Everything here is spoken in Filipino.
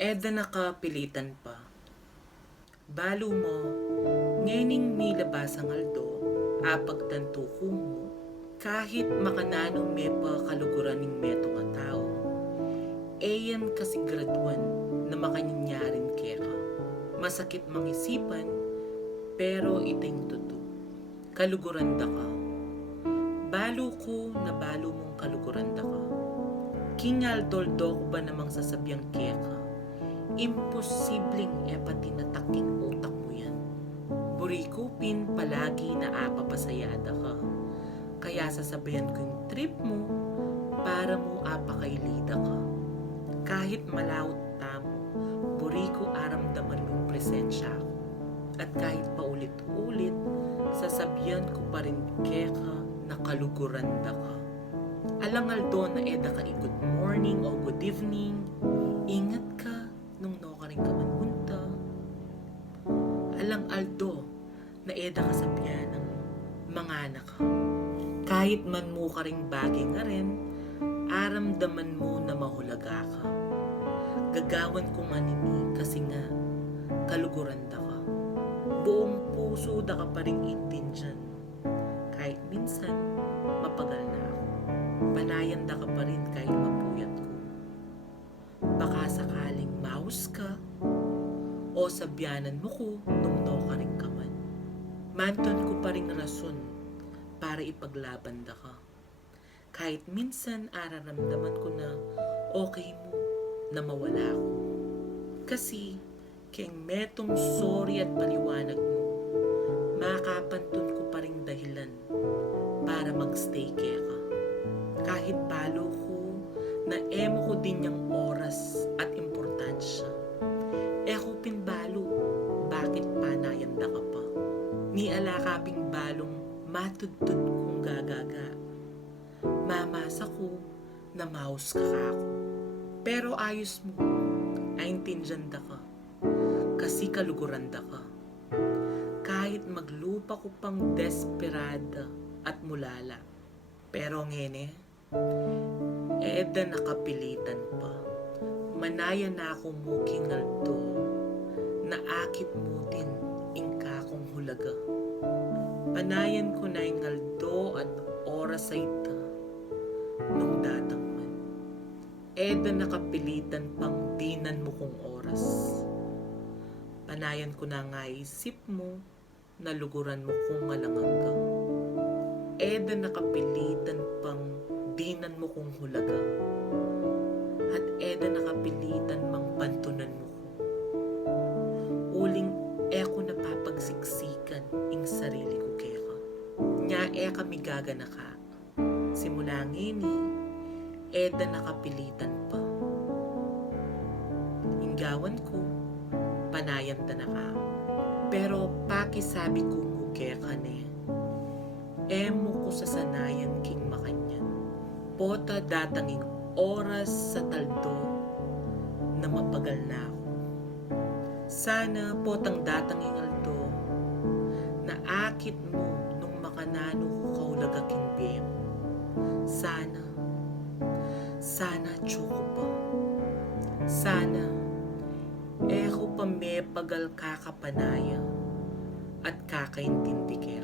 Eda nakapilitan pa. Balo mo, ngening nilabasang aldo, apag tantuko mo, kahit makananong mepa kaluguran ng meto nga tao, eyan kasi graduan na makanyanyarin keka. Masakit mangisipan, pero iting tuto. Kaluguran da ka. Balo ko na balo mong kaluguran da ka. Kingal doldo ko ba namang sasabyang keka? Imposibleng epatinatakking utak mo yan. Burikupin palagi na apapasayada ka. Kaya sasabayan ko yung trip mo para mo apakailida ka. Kahit malawot tamo, buriko aramdaman mong presensya ko. At kahit paulit-ulit, sasabihan ko pa rin keka na kaluguran da ka. Alangal doon na eda ka good morning o good evening, ingat ka nung no ka rin ka manmunta. Alang aldo na eda ka sabihan ng mga anak ka. Kahit man mo ka rin bagay nga rin, aramdaman mo na mahulaga ka. Gagawan ko manini kasi nga kaluguran da ka. Buong puso da ka pa rin intindihan. Kahit minsan, mapagal na ako. Panayan da ka pa rin kahit mapuyat ko. Baka sakaling mouse ka o sabyanan mo ko nung no ka rin ka man. Manton ko pa rin rason para ipaglaban da ka. Kahit minsan araramdaman ko na okay mo na mawala ako. Kasi keng metong sorry at paliwanag mo, makapantun ko pa rin dahilan para magstay ka. Kahit balo ko na emo ko din yung oras at importansya. Eko pinbalo, bakit panayan da ka pa? Ni alakaping balong matudtud kong gagaga. Mamasa ko na mouse ka ako. Pero ayos mo, aintindihan da ka. Kasi kaluguran da ka. Kahit maglupa ko pang desperada at mulala. Pero ngene, eda nakapilitan pa. Manaya na ako muking aldo na akit mo din ingka kong hulaga. Panayan ko na yung aldo at oras ay ita nung datang man. Eda nakapilitan pang dinan mo kong oras. Panayan ko na nga isip mo na luguran mo kong malangangga. Eda nakapilitan pang dinan mo kong hulaga. At eda nakapilitan mang pantunan mo ko. Uling eko napapagsiksikan ing sarili ko keka. Nya eka migaga na ka. Simula ngini, eda nakapilitan pa. Inggawan ko, panayan ta na ka. Pero pakisabi ko mo keka ne, emo ko sa sanayan king makanyan. Pota datanging oras sa taldo na mapagal na ako. Sana potang datanging aldo na akit mo nung makanano ko kaulaga king bem. Sana tsuko pa. Sana eko pa me pagal kakapanaya at kakaintindi kaya.